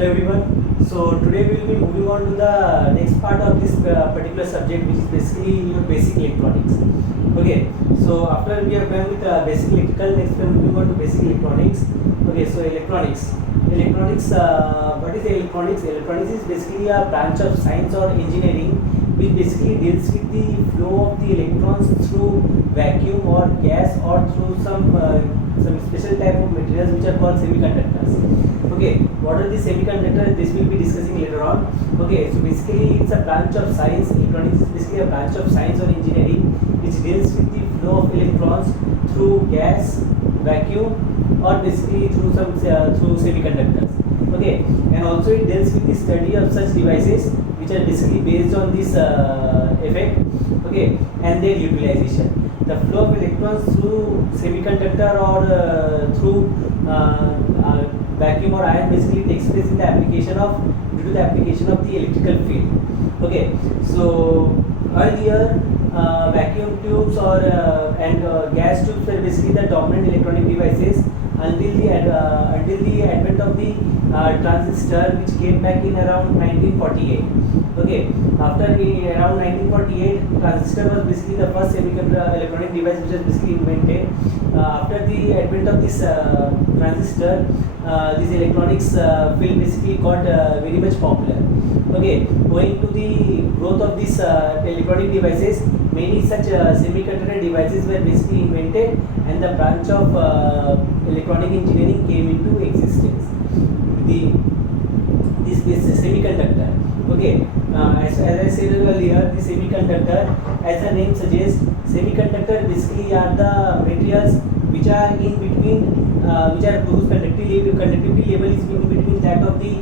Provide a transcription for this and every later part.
Hello everyone. So today we will be moving on to the next part of this particular subject, which is basically basic electronics. Okay. So after we are done with basic electrical, next we are moving on to basic electronics. Okay. So electronics. Electronics. What is electronics? Electronics is basically a branch of science or engineering which basically deals with the flow of the electrons through vacuum or gas or through some special type of materials which are called semiconductors. Okay, what are the semiconductors? This will be discussing later on. Okay, so basically it's a branch of science. Electronics is basically a branch of science or engineering which deals with the flow of electrons through gas, vacuum, or basically through some through semiconductors. Okay, and also it deals with the study of such devices which are basically based on this effect. Okay, and their utilization. The flow of electrons through semiconductor or through vacuum or ion basically takes place in the application of due to the application of the electrical field. Okay, so earlier vacuum tubes or and gas tubes were basically the dominant electronic devices until the advent of the transistor, which came back in around 1948. Okay, after around 1948, transistor was basically the first semiconductor electronic device which was basically invented. After the advent of this transistor, this electronics field basically got very much popular. Okay, owing to the growth of these electronic devices, many such semiconductor devices were basically invented, and the branch of electronic engineering came into existence. This semiconductor. Okay, as I said earlier, the semiconductor, as the name suggests, semiconductor basically are the materials which are in between, which are whose conductivity level is in between that of the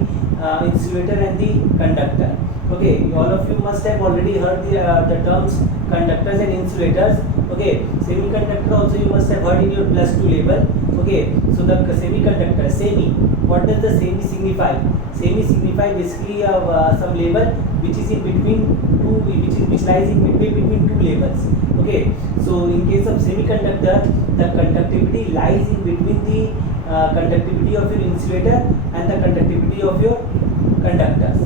insulator and the conductor. Okay, all of you must have already heard the terms conductors and insulators. Okay, semiconductor also you must have heard in your +2 level. Okay, so the semiconductor, semi, what does the semi signify? Semi signify basically some level which is in between two, which lies in between two levels. Okay, so in case of semiconductor, the conductivity lies in between the conductivity of your insulator and the conductivity of your conductors.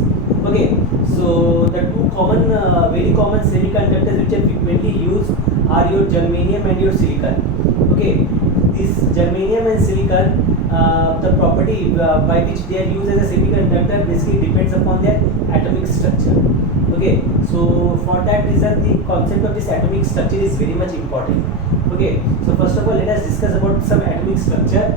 Okay, so the two common, very common semiconductors which are frequently used are your germanium and your silicon. Okay, this germanium and silicon, the property by which they are used as a semiconductor basically depends upon their atomic structure. Okay, so for that reason the concept of this atomic structure is very much important. Okay, so first of all let us discuss about some atomic structure.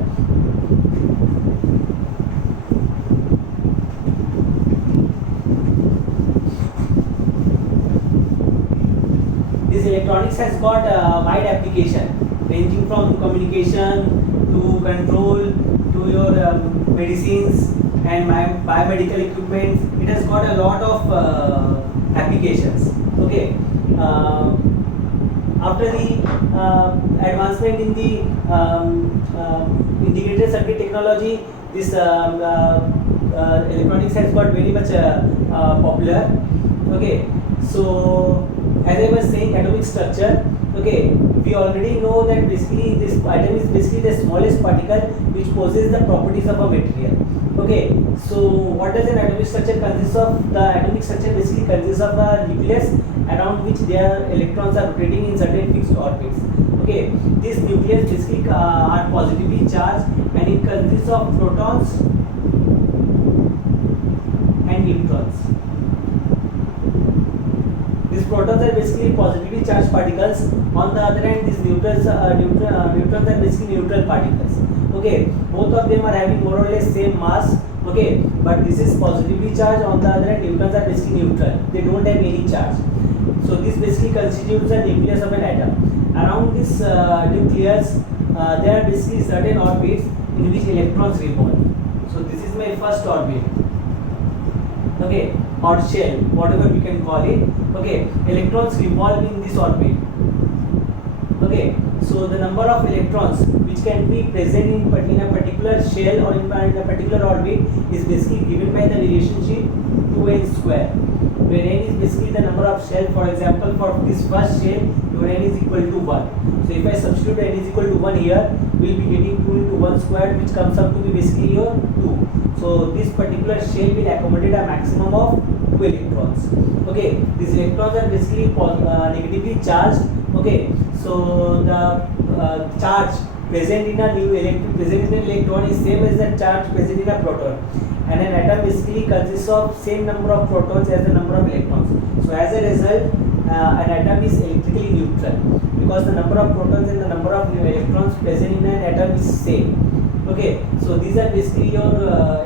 This electronics has got a wide application ranging from communication to control to your medicines and biomedical equipment. It has got a lot of applications. Okay, after the advancement in the integrated circuit technology, this electronics has got very much popular. Okay, so as I was saying, atomic structure. Okay, we already know that basically this atom is basically the smallest particle which possesses the properties of a material. Okay, so what does an atomic structure consist of? The atomic structure basically consists of a nucleus around which their electrons are rotating in certain fixed orbits. Okay, this nucleus basically are positively charged, and it consists of protons and neutrons. These protons are basically positively charged particles. On the other hand, these neutrons are basically neutral particles. Okay, both of them are having more or less same mass. Okay, but this is positively charged. On the other hand, neutrons are basically neutral. They don't have any charge. So this basically constitutes the nucleus of an atom. Around this nucleus, there are basically certain orbits in which electrons revolve. So this is my first orbit. Okay, or shell, whatever we can call it. Okay, electrons revolve in this orbit. Okay, so the number of electrons which can be present in a particular shell or in a particular orbit is basically given by the relationship 2n square, where n is basically the number of shell. For example, for this first shell you when n is equal to 1. So if I substitute n is equal to 1 here, we'll be getting 2 into 1 squared, which comes up to be basically your 2. So this particular shell will accommodate a maximum of 2 electrons. Okay, these electrons are basically negatively charged. Okay, so the charge present in a electron is same as the charge present in a proton, and an atom basically consists of same number of protons as the number of electrons. So as a result, an atom is electrically neutral because the number of protons and the number of electrons present in an atom is same. Okay, so these are basically your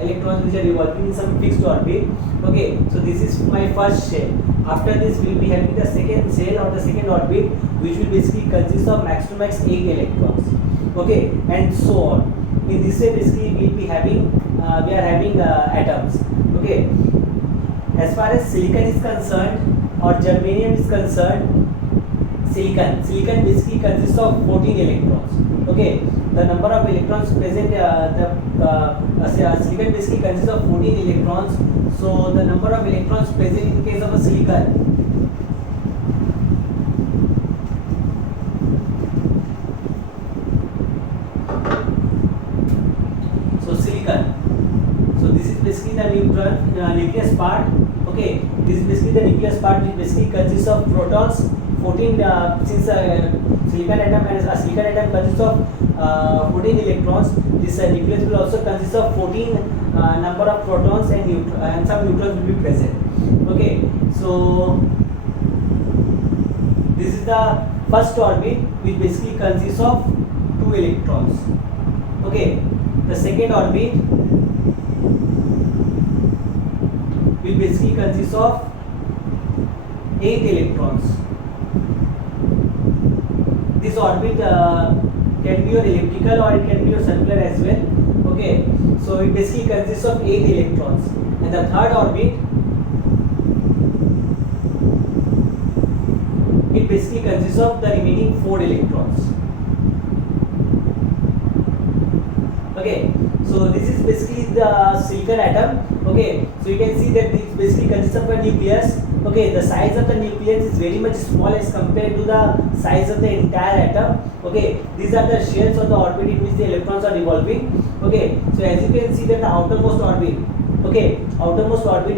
electrons which are revolving in some fixed orbit. Okay, so this is my first shell. After this, we will be having the second shell or the second orbit, which will basically consist of max to max 8 electrons. Okay, and so on. In this way, basically we will be having we are having atoms. Okay, as far as silicon is concerned or germanium is concerned, silicon basically consists of 14 electrons. Okay, the number of electrons present silicon basically consists of 14 electrons. So the number of electrons present in case of a silicon, so this is basically the nucleus part. Okay, this is basically the nucleus part, which basically consists of protons. 14 since silicon atom consists of 14 electrons, this nucleus will also consist of 14 number of protons and some neutrons will be present. Okay, so this is the first orbit, which basically consists of 2 electrons. Okay, the second orbit will basically consist of 8 electrons. This orbit can be your elliptical or it can be your circular as well. Okay, so it basically consists of 8 electrons. And the third orbit, it basically consists of the remaining 4 electrons. Okay, so this is basically the silicon atom. Okay, so you can see that this basically consists of a nucleus. Okay, the size of the nucleus is very much small as compared to the size of the entire atom. Okay, these are the shells of the orbit in which the electrons are revolving. Okay, so as you can see that the outermost orbit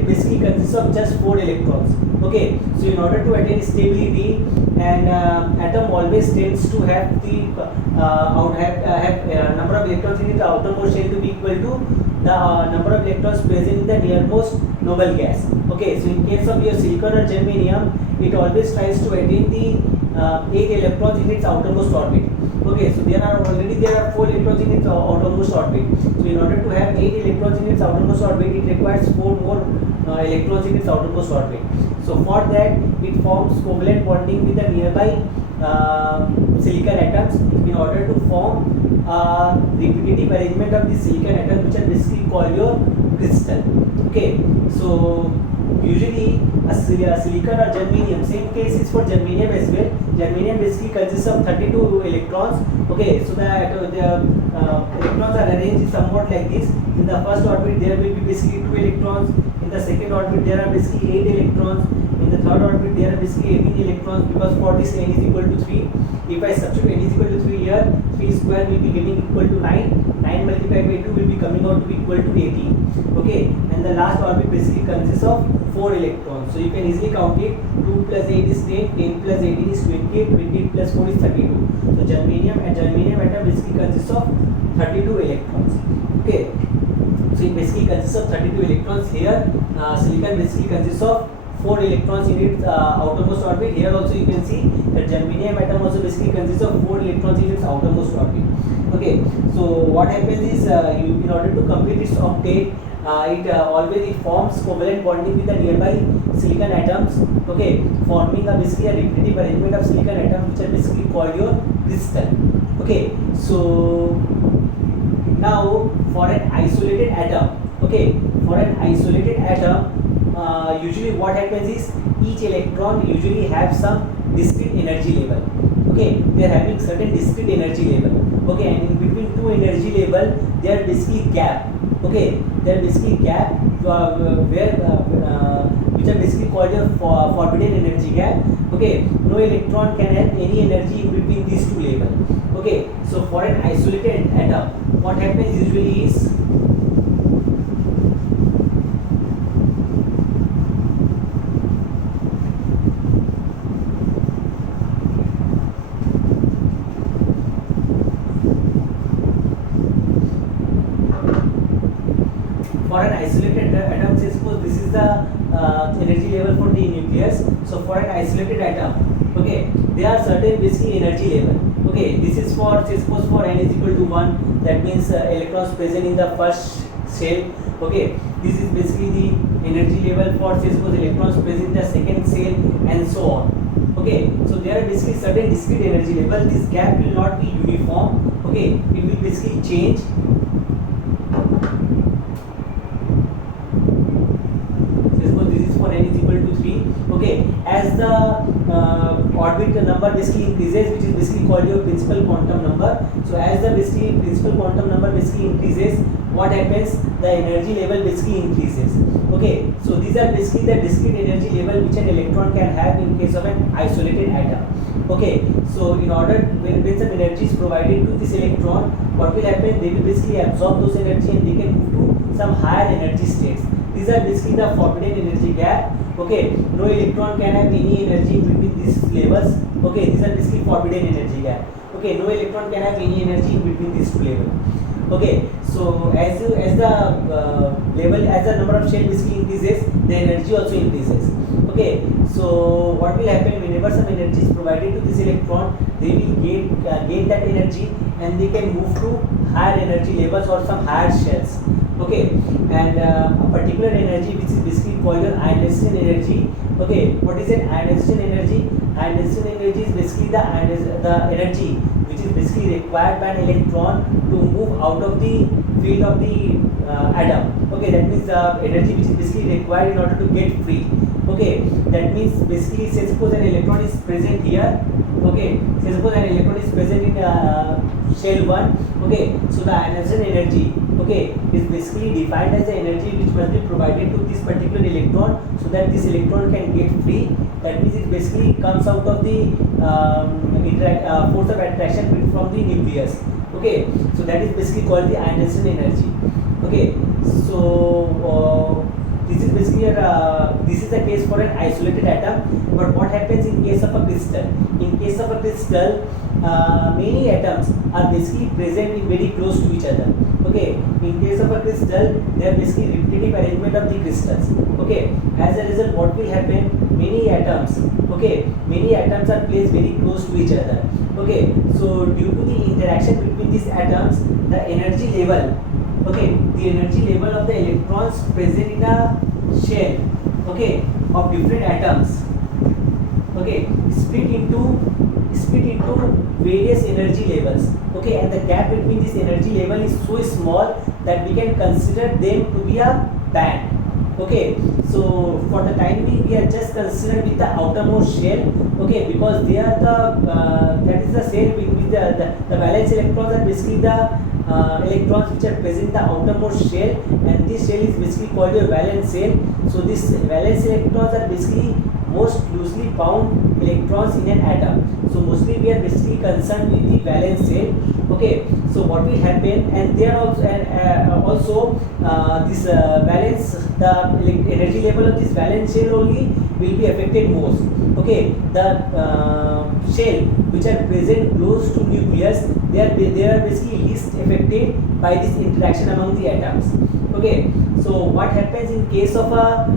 basically consists of just 4 electrons. Okay, so in order to attain stability, an atom always tends to have the number of electrons in its outermost shell to be equal to the number of electrons present in the nearmost noble gas. Okay, so in case of your silicon or germanium, it always tries to attain the 8 electrons in its outermost orbit. Okay, so there are 4 electrons in its outermost orbit. So in order to have 8 electrons in its outermost orbit, it requires 4 more electrons in its outermost orbit. So for that, it forms covalent bonding with the nearby silicon atoms in order to form repetitive arrangement of the silicon atoms, which are basically called your crystal. Okay, so usually a silicon or germanium, same case is for germanium as well. Germanium basically consists of 32 electrons. Okay, so the electrons are arranged somewhat like this. In the first orbit there will be basically 2 electrons. In the second orbit there are basically 8 electrons. In the third orbit there are basically 18 electrons, because for this n is equal to 3. If I substitute n is equal to 3 here, 3 square will be getting equal to 9. 9 multiplied by 2 will be coming out to be equal to 18. Okay, and the last orbit basically consists of 4 electrons. So you can easily count it. 2 plus 8 is 10, 10 plus 18 is 20, 20 plus 4 is 32. So germanium atom basically consists of 32 electrons. Okay, so it basically consists of 32 electrons. Here silicon basically consists of 4 electrons in its outermost orbit. Here also you can see that germanium atom also basically consists of 4 electrons in its outermost orbit. Okay, so what happens is in order to complete its octet, it forms covalent bonding with the nearby silicon atoms. Okay, forming basically a repetitive arrangement of silicon atoms, which are basically called your crystal. Okay, so now for an isolated atom, usually what happens is each electron usually have some discrete energy level. Okay, they are having certain discrete energy level. Okay, and in between two energy level they are basically gap. Okay, they are basically gap where which are basically called a forbidden energy gap. Okay, no electron can have any energy in between these two levels. Okay, so for an isolated atom, what happens usually is for an isolated atom, say suppose this is the energy level for the nucleus. So for an isolated atom, okay, there are certain basically energy level. Okay, this is for, say suppose for n is equal to 1, that means electrons present in the first shell. Okay, this is basically the energy level for, say suppose electrons present in the second shell, and so on. Okay, so there are basically certain discrete energy level. This gap will not be uniform. Okay, it will basically change. N is equal to 3. Okay, as the orbit number basically increases, which is basically called your principal quantum number. So as the basically principal quantum number basically increases, what happens? The energy level basically increases. Okay, so these are basically the discrete energy level which an electron can have in case of an isolated atom. Okay, so in order when some energy is provided to this electron, what will happen? They will basically absorb those energy and they can move to some higher energy states. These are basically the forbidden energy gap. Okay, no electron can have any energy between these levels. Okay, these are basically forbidden energy gap. Okay, no electron can have any energy between these two levels. Okay, so as the number of shell basically increases, the energy also increases. Okay, so what will happen whenever some energy is provided to this electron, they will gain that energy and they can move to higher energy levels or some higher shells. Okay, and a particular energy which is basically called your ionization energy. Okay, what is an ionization energy? Ionization energy is basically the energy which is basically required by an electron to move out of the field of the atom. Okay, that means the energy which is basically required in order to get free. Okay, that means basically, say suppose an electron is present here. Okay, say suppose an electron is present in shell 1. Okay, so the ionization energy, okay, is basically defined as the energy which must be provided to this particular electron so that this electron can get free. That means it basically comes out of the force of attraction from the nucleus. Okay, so that is basically called the ionization energy. Okay, so this is basically this is the case for an isolated atom. But what happens in case of a crystal? In case of a crystal, many atoms are basically present in very close to each other. Okay, in case of a crystal, they are basically repetitive arrangement of the crystals. Okay, as a result, what will happen? Many atoms, okay, many atoms are placed very close to each other. Okay, so due to the interaction between these atoms, the energy level, okay, the energy level of the electrons present in a shell, okay, of different atoms, okay, split into various energy levels. Okay, and the gap between this energy level is so small that we can consider them to be a band. Okay, so for the time being we are just considered with the outermost shell. Okay, because they are the that is the shell with the valence electrons are basically the electrons which are present in the outermost shell, and this shell is basically called your valence shell. So these valence electrons are basically most loosely bound electrons in an atom. So mostly we are basically concerned with the valence shell. Okay, so what will happen, and there also this valence, the energy level of this valence shell only will be affected most. Okay, the shell which are present close to nucleus, they are basically least affected by this interaction among the atoms. Okay, so what happens in case of a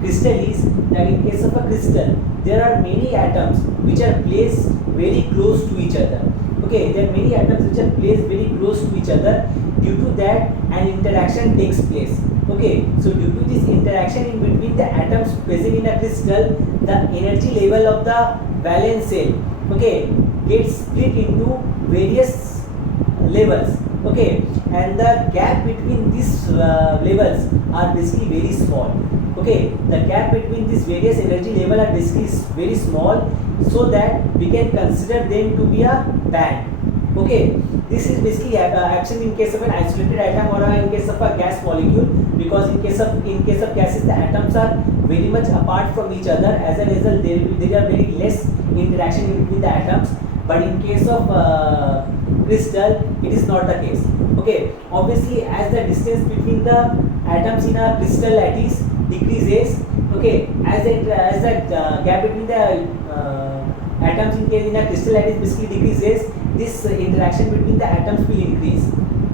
crystal is that in case of a crystal, there are many atoms which are placed very close to each other. Okay, there are many atoms which are placed very close to each other. Due to that, an interaction takes place. Okay, so due to this interaction in between the atoms present in a crystal, the energy level of the valence shell, okay, gets split into various levels. Okay, and the gap between these levels are basically very small. Okay, the gap between these various energy level are basically very small, so that we can consider them to be a band. Okay, this is basically absent in case of an isolated atom or in case of a gas molecule, because in case of gases the atoms are very much apart from each other. As a result, there are very less interaction in between the atoms. But in case of crystal, it is not the case. Okay, obviously as the distance between the atoms in a crystal lattice decreases, okay, as that gap between the atoms in a crystal lattice basically decreases, this interaction between the atoms will increase.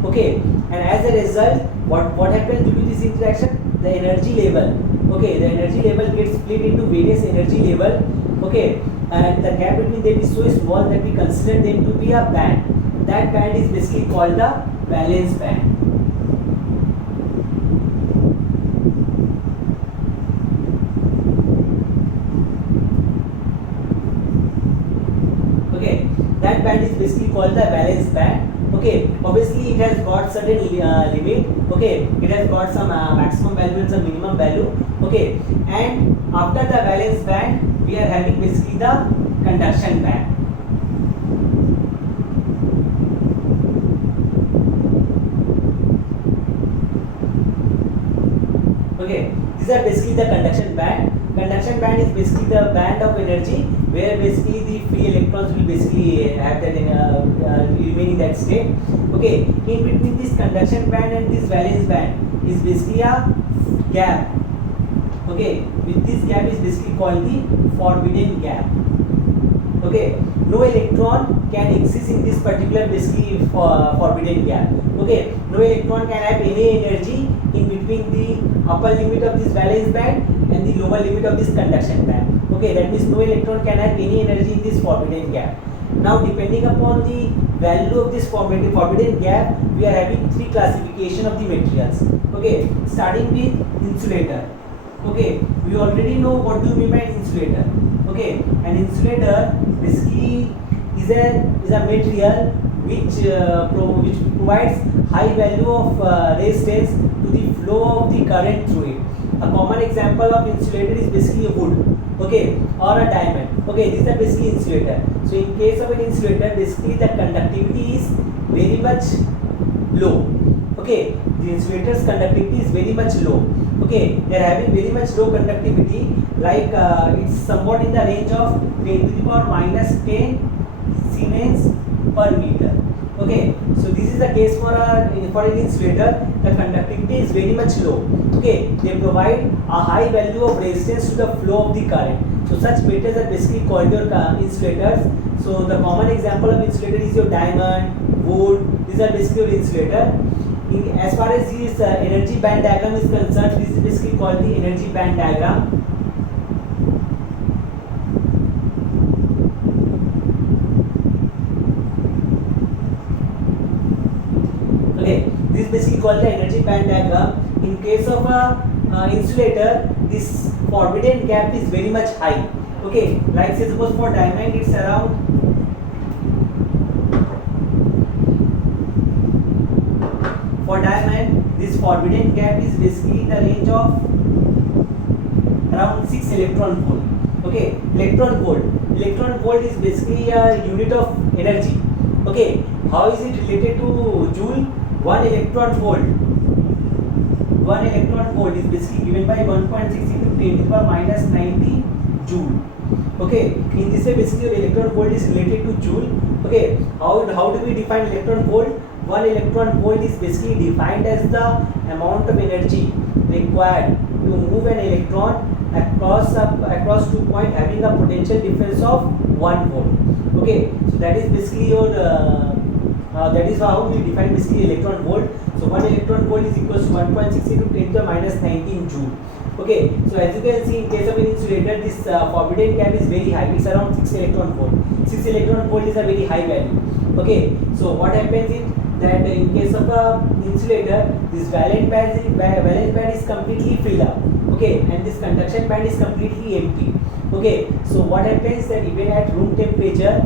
Okay, and as a result, what happens due to this interaction? The energy level, okay, the energy level gets split into various energy level. Okay, and the gap between them is so small that we consider them to be a band. That band is basically called the valence band. Okay, that band is basically called the valence band. Okay, obviously it has got certain limit. Okay, it has got some maximum value and some minimum value. Okay, and after the valence band we are having basically the conduction band. Okay, these are basically the conduction band. Conduction band is basically the band of energy where basically the free electrons will basically have that remain in that state. Okay, in between this conduction band and this valence band is basically a gap. Okay, with this gap is basically called the forbidden gap. Okay, no electron can exist in this particular basically forbidden gap. Okay, no electron can have any energy in between the upper limit of this valence band and the lower limit of this conduction band. Okay, that means no electron can have any energy in this forbidden gap. Now, depending upon the value of this forbidden gap, we are having three classification of the materials. Okay, starting with insulator. Okay, we already know what do you mean by insulator. Okay, an insulator basically is a material which provides high value of resistance to the flow of the current through it. A common example of insulator is basically a wood, okay, or a diamond. Okay, these are basically insulator. So in case of an insulator, basically the conductivity is very much low. Okay, the insulator's conductivity is very much low. Okay, they are having very much low conductivity, like it's somewhat in the range of 10 to the power minus 10 Siemens per meter. Okay, so this is the case for an insulator. The conductivity is very much low. Okay, they provide a high value of resistance to the flow of the current. So such metals are basically called your insulators. So the common example of insulator is your diamond, wood. These are basically your insulator. As far as this energy band diagram is concerned, this is basically called the energy band diagram. Okay, this is basically called the energy band diagram. In case of a insulator, this forbidden gap is very much high. Okay, like say suppose for diamond it's around this forbidden gap is basically in the range of around 6 electron volt. Okay, electron volt is basically a unit of energy. Okay, how is it related to joule? 1 electron volt is basically given by 1.6 into 10 to the power minus 90 joule. Okay, in this way basically electron volt is related to joule. Okay, how do we define electron volt? 1 electron volt is basically defined as the amount of energy required to move an electron across 2 points having a potential difference of 1 volt. Okay, so that is basically your that is how we define basically electron volt. So 1 electron volt is equals to 1.6 into 10 to the minus 19 joule. Okay, so as you can see, in case of an insulator, this forbidden gap is very high. It's around 6 electron volt. 6 electron volt is a very high value. Okay, so what happens is that in case of a insulator, this valence band is completely filled up. Okay, and this conduction band is completely empty. Okay, so what happens that even at room temperature,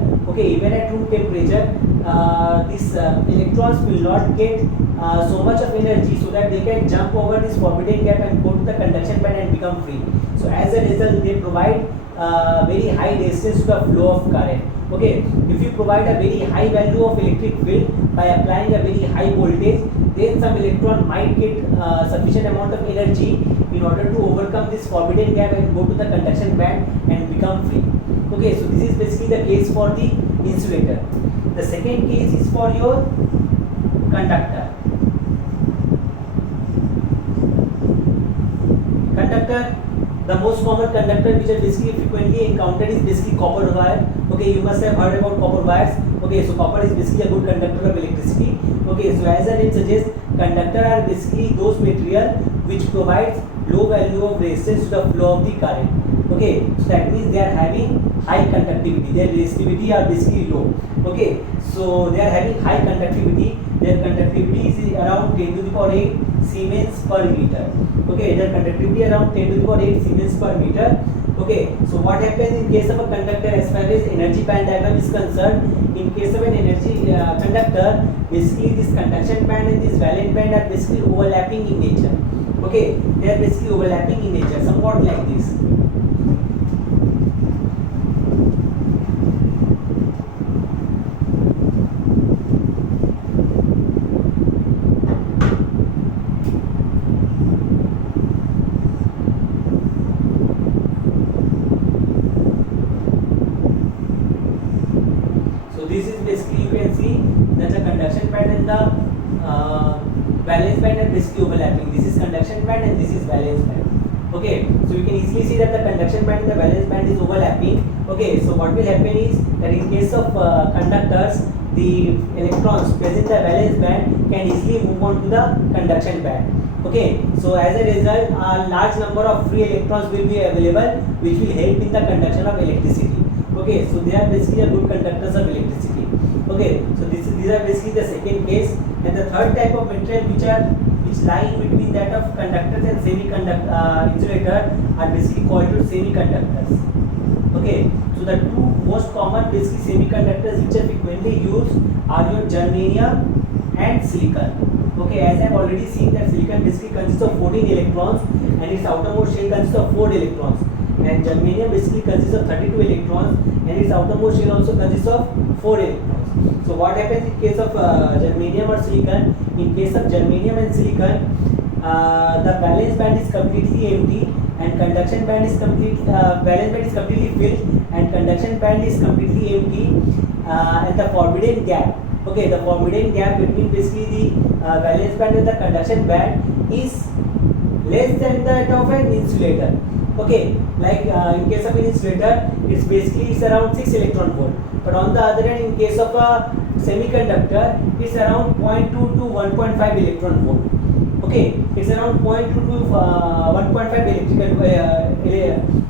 these electrons will not get so much of energy so that they can jump over this forbidden gap and go to the conduction band and become free. So as a result, they provide very high resistance to the flow of current. Okay, if you provide a very high value of electric field by applying a very high voltage, then some electron might get sufficient amount of energy in order to overcome this forbidden gap and go to the conduction band and become free. Okay, so this is basically the case for the insulator. The second case is for your conductor. Conductor, the most common conductor which are basically frequently encountered is basically copper wire. Okay, you must have heard about copper wires. Okay, so copper is basically a good conductor of electricity. Okay, so as the name suggests, conductor are basically those material which provides low value of resistance to the flow of the current. Okay, so that means they are having high conductivity. Their resistivity are basically low. Okay, so they are having high conductivity. Their conductivity is around 10 to the power 8 Siemens per meter. Okay, their conductivity around 10 to the power 8 Siemens per meter. Okay, so what happens in case of a conductor as far as energy band diagram is concerned? In case of an energy conductor, basically this conduction band and this valence band are basically overlapping in nature. Okay, they are basically overlapping in nature, somewhat like this. This is basically, you can see that the conduction band and the valence band are basically overlapping. This is conduction band and this is valence band. Okay, so you can easily see that the conduction band and the valence band is overlapping. Okay, so what will happen is that in case of conductors, the electrons present in the valence band can easily move on to the conduction band. Okay, so as a result, a large number of free electrons will be available, which will help in the conduction of electricity. Okay, so they are basically a good conductors of electricity. Okay, so these are basically the second case, and the third type of material which lie in between that of conductors and semiconductor insulator are basically called semiconductors. Okay, so the two most common basically semiconductors which are frequently used are your germanium and silicon. Okay, as I have already seen that silicon basically consists of 14 electrons and its outermost shell consists of 4 electrons. And germanium basically consists of 32 electrons and its outermost shell also consists of 4 electrons. So what happens in case of germanium or silicon? In case of germanium and silicon, the valence band is completely empty and conduction band is valence band is completely filled and conduction band is completely empty, and the forbidden gap. Okay, the forbidden gap between basically the valence band and the conduction band is less than that of an insulator. Okay, like in case of an insulator, it's around 6 electron volt. But on the other hand, in case of a semiconductor, it's around 0.2 to 1.5 electron volt. Okay, it's around 0.2 to 1.5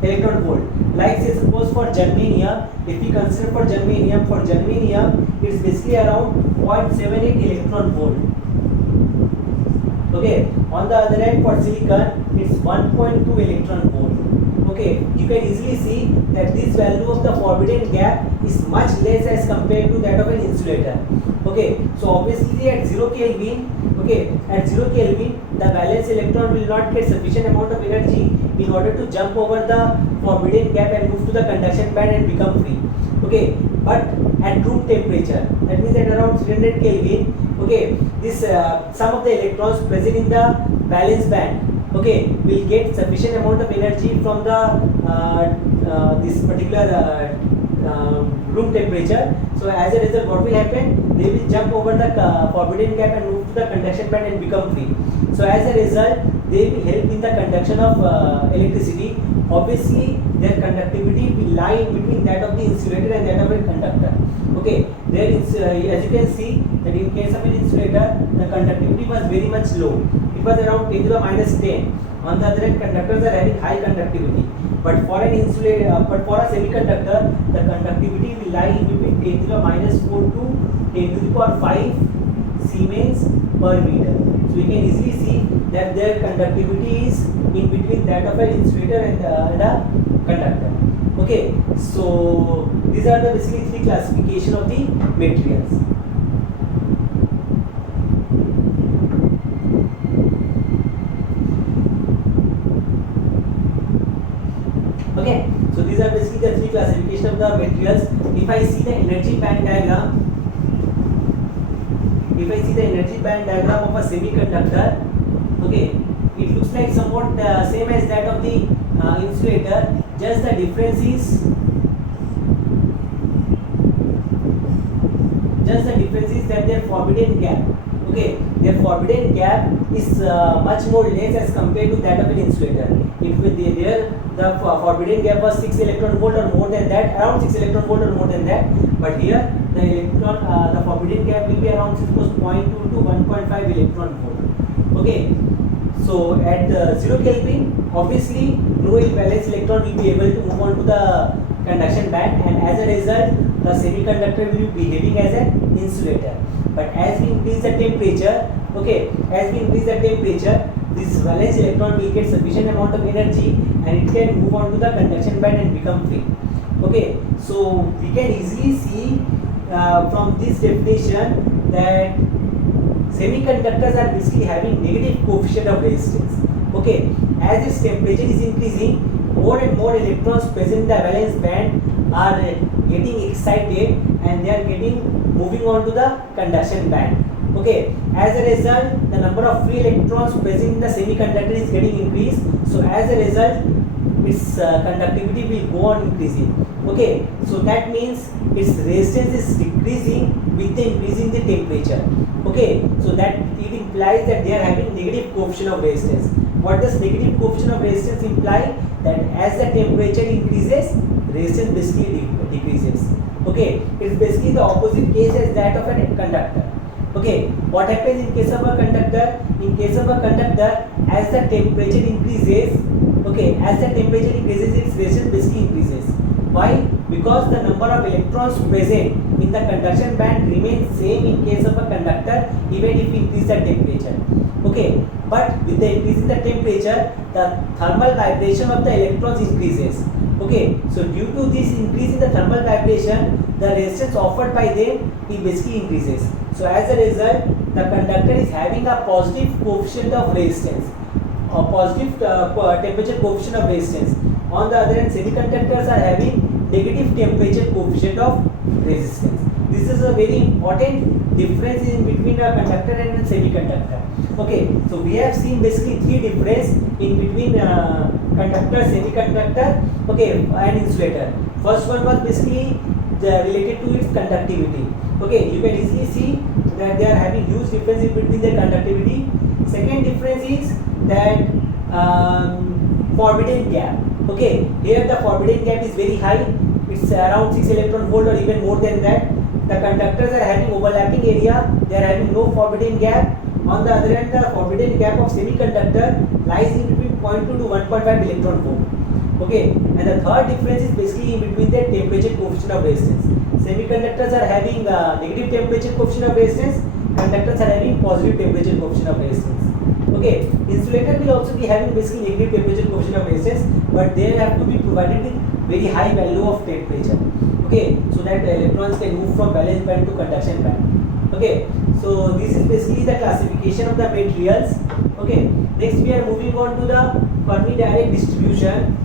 electron volt. Like say suppose for germanium, if we consider for germanium, it's basically around 0.78 electron volt. Okay, on the other hand for silicon, it's 1.2 electron volt. Okay, you can easily see that this value of the forbidden gap is much less as compared to that of an insulator. Okay, so obviously at 0 Kelvin, the valence electron will not get sufficient amount of energy in order to jump over the forbidden gap and move to the conduction band and become free. Okay, but at room temperature, that means at around 300 Kelvin, okay, this some of the electrons present in the valence band, okay, will get sufficient amount of energy from the this particular room temperature. So as a result, what will happen? They will jump over the forbidden gap and move to the conduction band and become free. So as a result, they will help in the conduction of electricity. Obviously, their conductivity will lie in between that of the insulator and that of a conductor. Okay, there is as you can see that in case of an insulator, the conductivity was very much low. It was around 10 to the minus 10. On the other hand, conductors are having high conductivity. But for an insulator, for a semiconductor, the conductivity will lie in between 10 to the minus 4 to 10 to the power 5 Siemens per meter. So we can easily see that their conductivity is in between that of an insulator and a conductor. Okay, so these are the basically three classification of the materials. Okay, so these are basically if I see the energy band diagram, if I see the energy band diagram of a semiconductor, okay, it looks like somewhat same as that of the insulator, just the difference is that their forbidden gap, okay, their forbidden gap is much more less as compared to that of an insulator. It will be there, the forbidden gap was 6 electron volt or more than that, around 6 electron volt or more than that, but here the forbidden gap will be around 0.2 to 1.5 electron volt. Okay, so at 0 Kelvin, obviously no valence electron will be able to move on to the conduction band, and as a result the semiconductor will be behaving as an insulator. But as we increase the temperature, okay, as we increase the temperature, this valence electron will get sufficient amount of energy and it can move on to the conduction band and become free. Okay, so we can easily see from this definition that semiconductors are basically having negative coefficient of resistance. Okay, as its temperature is increasing, more and more electrons present in the valence band are getting excited and they are moving on to the conduction band. Okay, as a result, the number of free electrons present in the semiconductor is getting increased. So as a result, its conductivity will go on increasing. Okay, so that means its resistance is decreasing with the increasing the temperature. Okay, so that it implies that they are having negative coefficient of resistance. What does negative coefficient of resistance imply? That as the temperature increases, resistance basically decreases. Okay, it's basically the opposite case as that of a conductor. Okay, what happens in case of a conductor? In case of a conductor, as the temperature increases, okay, as the temperature increases, its resistance basically increases. Why? Because the number of electrons present in the conduction band remains same in case of a conductor, even if we increase the temperature. Okay, but with the increase in the temperature, the thermal vibration of the electrons increases. Okay, so due to this increase in the thermal vibration, the resistance offered by them it basically increases. So as a result, the conductor is having a positive coefficient of resistance, a positive temperature coefficient of resistance. On the other hand, semiconductors are having negative temperature coefficient of resistance. This is a very important difference in between a conductor and a semiconductor. Okay, so we have seen basically three difference in between conductor, semiconductor, okay, and insulator. First one was basically related to its conductivity. Okay, you can easily see that they are having huge difference in between their conductivity. Second difference is that forbidden gap. Okay, here the forbidden gap is very high. It's around 6 electron volt or even more than that. The conductors are having overlapping area. They are having no forbidden gap. On the other hand, the forbidden gap of semiconductor lies in between 0.2 to 1.5 electron volt. Okay, and the third difference is basically in between their temperature coefficient of resistance. Semiconductors are having negative temperature coefficient of resistance. Conductors are having positive temperature coefficient of resistance. Okay, insulator will also be having basically negative temperature coefficient of resistance, but they have to be provided with very high value of temperature. Okay, so that the electrons can move from valence band to conduction band. Okay, so this is basically the classification of the materials. Okay, next we are moving on to the Fermi Dirac distribution.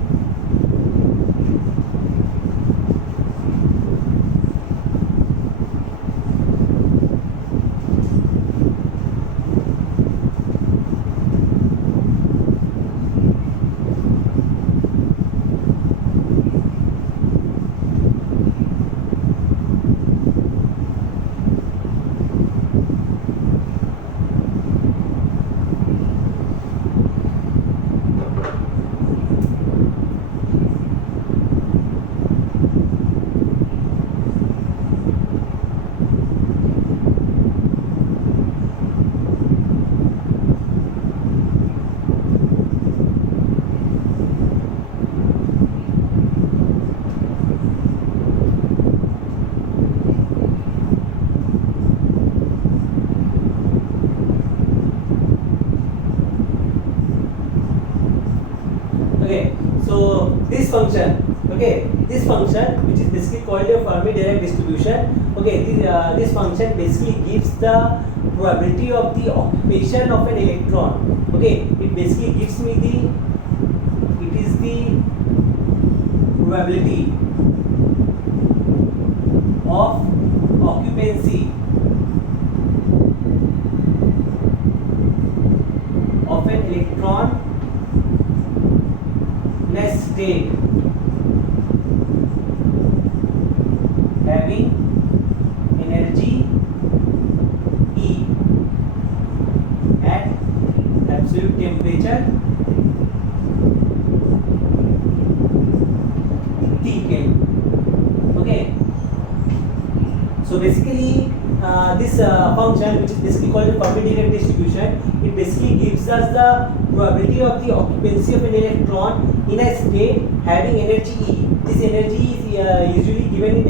This function which is basically called a Fermi Dirac distribution. Okay, this function basically gives the probability of the occupation of an electron. Okay, it basically gives me the probability of occupancy of an electron in a state having energy E at absolute temperature T Kelvin. Okay, so basically this function, which is basically called the Fermi-Dirac distribution, it basically gives us the probability of the occupancy of an electron in a state having energy E. This energy is usually given in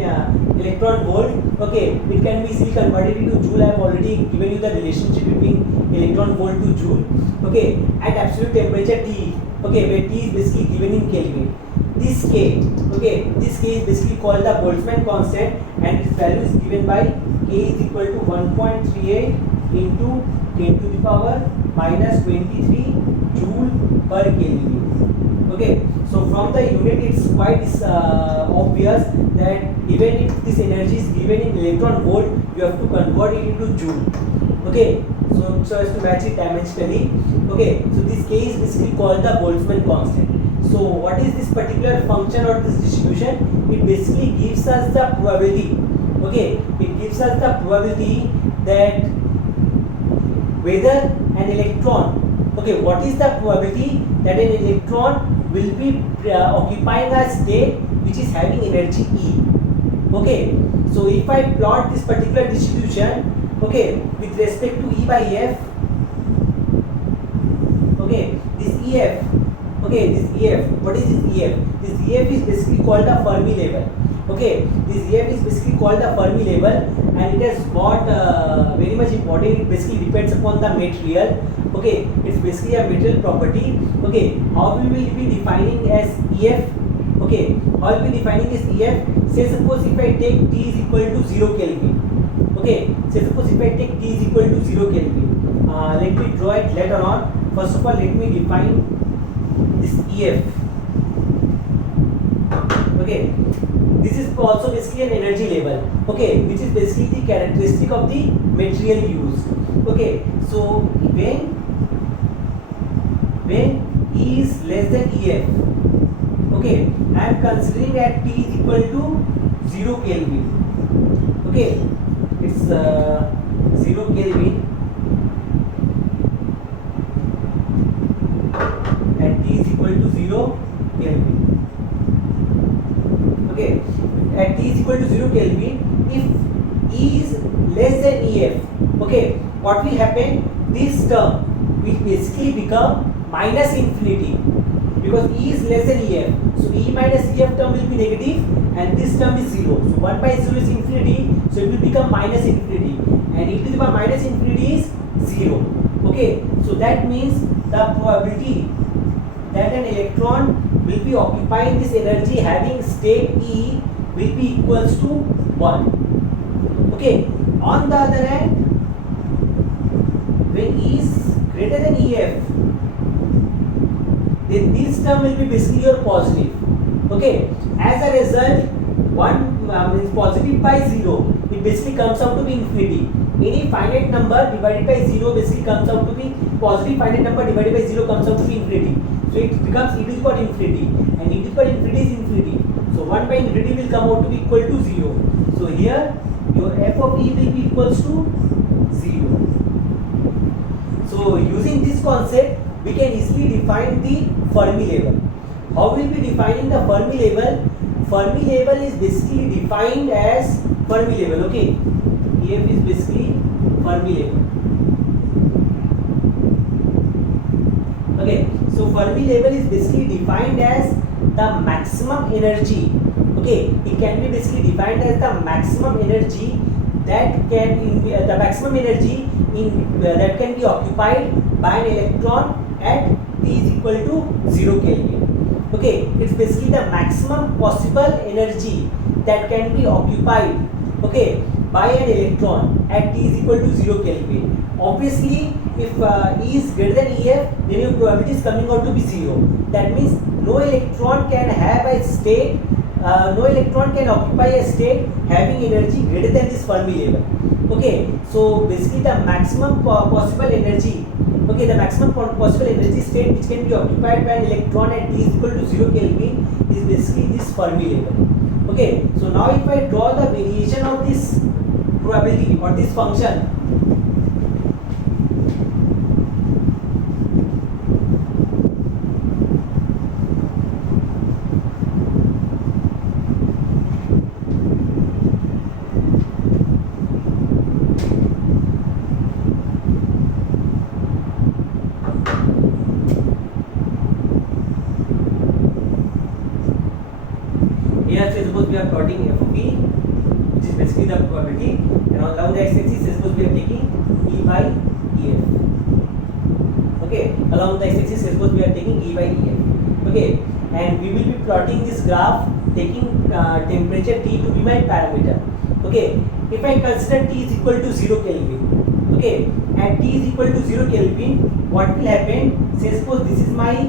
electron volt. Okay, it can be easily converted into joule. I have already given you the relationship between electron volt to joule. Okay, at absolute temperature T. Okay, where T is basically given in Kelvin. This K, okay, this K is basically called the Boltzmann constant, and its value is given by K is equal to 1.38 into 10 to the power minus 23 joule per Kelvin. Okay, so from the unit it's quite obvious that even if this energy is given in electron volt, you have to convert it into joule. Okay, so as to match it dimensionally. Okay, so this K is basically called the Boltzmann constant. So what is this particular function or this distribution? It basically gives us the probability. Okay, it gives us the probability that whether an electron, okay, what is the probability that an electron will be occupying a state which is having energy E. Okay, so if I plot this particular distribution, okay, with respect to E by F, okay, this EF, okay, this EF, what is this EF? This EF is basically called the Fermi level. Okay, this EF is basically called the Fermi level, and it has got very much important. It basically depends upon the material. Okay, it's basically a material property. Okay, how we will be defining as EF? Okay, how will be defining as EF? Say suppose if I take T is equal to 0 Kelvin. Okay, say suppose if I take T is equal to 0 Kelvin. Let me draw it later on. First of all, let me define this EF. Okay, this is also basically an energy level. Okay, which is basically the characteristic of the material used. Okay, so when E is less than EF, okay, I am considering that T is equal to 0 Kelvin. Okay, it's 0 Kelvin. At T is equal to 0 Kelvin. Okay, at T is equal to 0 Kelvin, if E is less than EF, okay, what will happen? This term will basically become minus infinity, because E is less than EF. So E minus EF term will be negative, and this term is 0. So 1 by 0 is infinity, so it will become minus infinity, and e to the power minus infinity is 0. Okay, so that means the probability that an electron will be occupying this energy having state E will be equals to 1. Okay, on the other hand, when E is greater than EF, then this term will be basically your positive. Okay, as a result, 1 means positive by 0, it basically comes out to be infinity. Any finite number divided by 0 basically comes out to be positive. Finite number divided by 0 comes out to be infinity. So it becomes e to the power infinity, and e to the power infinity is infinity. So 1 by infinity will come out to be equal to 0. So here your f of E will be equals to 0. So using this concept, we can easily define the Fermi level. How will we be defining the Fermi level? Fermi level is basically defined as Fermi level. Okay, EF is basically Fermi level. Okay, so Fermi level is basically defined as the maximum energy. Okay, it can be basically defined as the maximum energy that can that can be occupied by an electron at T is equal to 0 Kelvin. Okay, it's basically the maximum possible energy that can be occupied, okay, by an electron at T is equal to 0 Kelvin. Obviously, if E is greater than EF, then your probability is coming out to be 0. That means no electron can have a state no electron can occupy a state having energy greater than this Fermi level. Okay, so basically the maximum possible energy, okay, the maximum possible energy state which can be occupied by an electron at t is equal to 0 Kelvin is basically this Fermi level. Okay, so now if I draw the variation of this probability or this function, here say suppose we are plotting f of e, which is basically the probability, and along the x-axis suppose we are taking e by ef. Okay, along the x-axis suppose we are taking e by ef. Okay, and we will be plotting this graph taking temperature T to be my parameter. Okay, if I consider T is equal to 0 Kelvin, okay, and T is equal to 0 Kelvin, what will happen? Say suppose this is my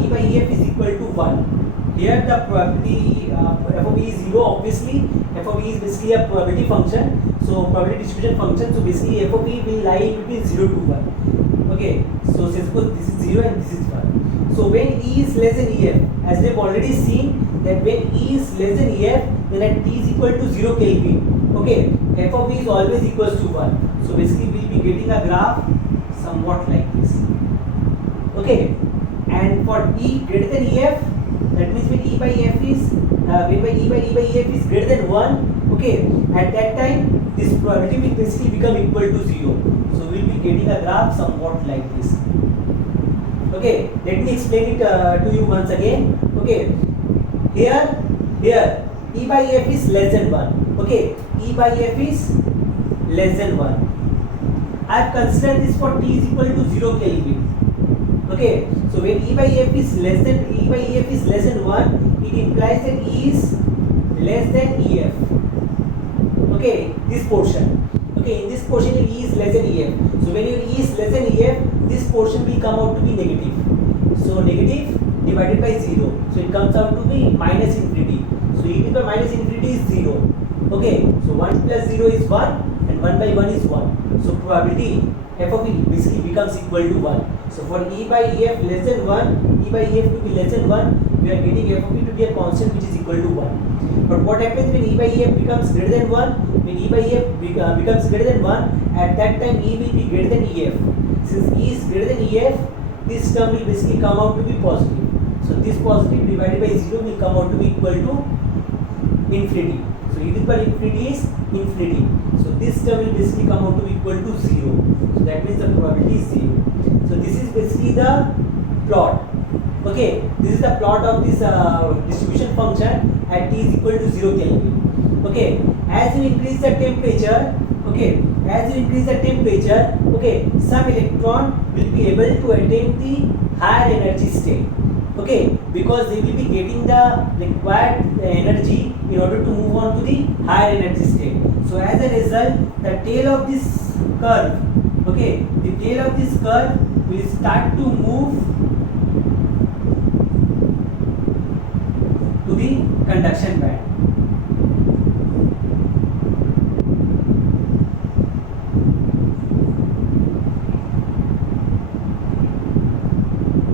e by ef is equal to 1. Here the probability f of e is 0. Obviously f of e is basically a probability function, so probability distribution function, so basically f of e will lie in between 0 to 1. Okay, so suppose this is 0 and this is 1. So when e is less than ef, as we have already seen that when e is less than ef, then at t is equal to 0 Kelvin, okay, f of e is always equals to 1. So basically we will be getting a graph somewhat like this. Okay, and for e greater than ef, that means when e by f is when e by ef is greater than 1, okay, at that time this probability will basically become equal to 0. So we will be getting a graph somewhat like this. Okay, let me explain it to you once again. Okay, here e by f is less than 1. Okay, e by f is less than 1. I have considered this for t is equal to 0 Kelvin. Okay, so when e by ef is less than 1, it implies that e is less than ef. Okay, this portion. Okay, in this portion your e is less than ef. So when your e is less than ef, this portion will come out to be negative. So negative divided by 0. So it comes out to be minus infinity. So e to the minus infinity is 0. Okay, so 1 plus 0 is 1 and 1 by 1 is 1. So probability f of e basically becomes equal to 1. So for e by ef less than 1, e by ef to be less than 1, we are getting f of e to be a constant which is equal to 1. But what happens when e by ef becomes greater than 1? When e by ef becomes greater than 1, at that time e will be greater than ef. Since e is greater than ef, this term will basically come out to be positive. So this positive divided by 0 will come out to be equal to infinity. So e to the power infinity is infinity. So this term will basically come out to be equal to 0. So that means the probability is 0. So this is basically the plot. Okay, this is the plot of this distribution function at t is equal to 0 Kelvin. Okay, as you increase the temperature, okay, okay, some electron will be able to attain the higher energy state. Okay, because they will be getting the required energy in order to move on to the higher energy state. So as a result, the tail of this curve, okay, the tail of this curve will start to move to the conduction band.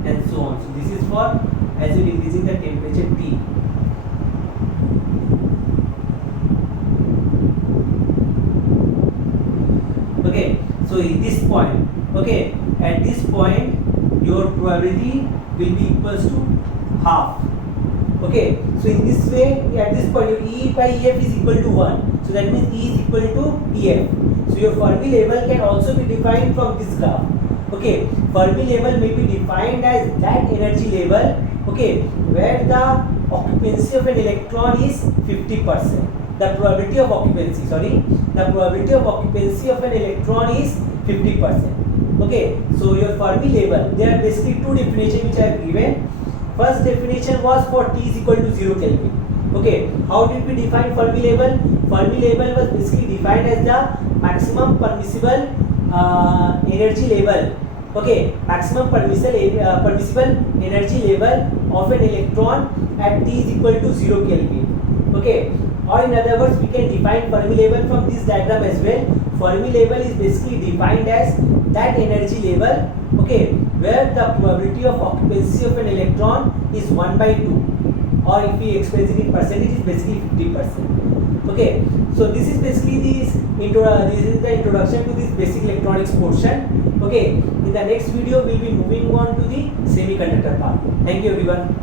And so on. So this is for as you increasing the temperature T. Okay, so in this point, okay, at this point your probability will be equals to half. Okay, so in this way at this point your e by ef is equal to 1. So that means e is equal to ef. So your Fermi level can also be defined from this graph. Okay, Fermi level may be defined as that energy level, okay, where the occupancy of an electron is 50%. The probability of occupancy, of an electron is 50%. Okay, so your Fermi level, there are basically two definitions which I have given. First definition was for t is equal to 0 Kelvin. Okay, how did we define Fermi level? Fermi level was basically defined as the maximum permissible energy level. Okay, maximum permissible energy level of an electron at T is equal to 0 Kelvin. Okay, or in other words, we can define Fermi level from this diagram as well. Fermi level is basically defined as that energy level, okay, where the probability of occupancy of an electron is 1 by 2, or if we express it in percentage, is basically 50%. Okay, so this is basically this is the introduction to this basic electronics portion. Okay, in the next video we will be moving on to the semiconductor part. Thank you everyone.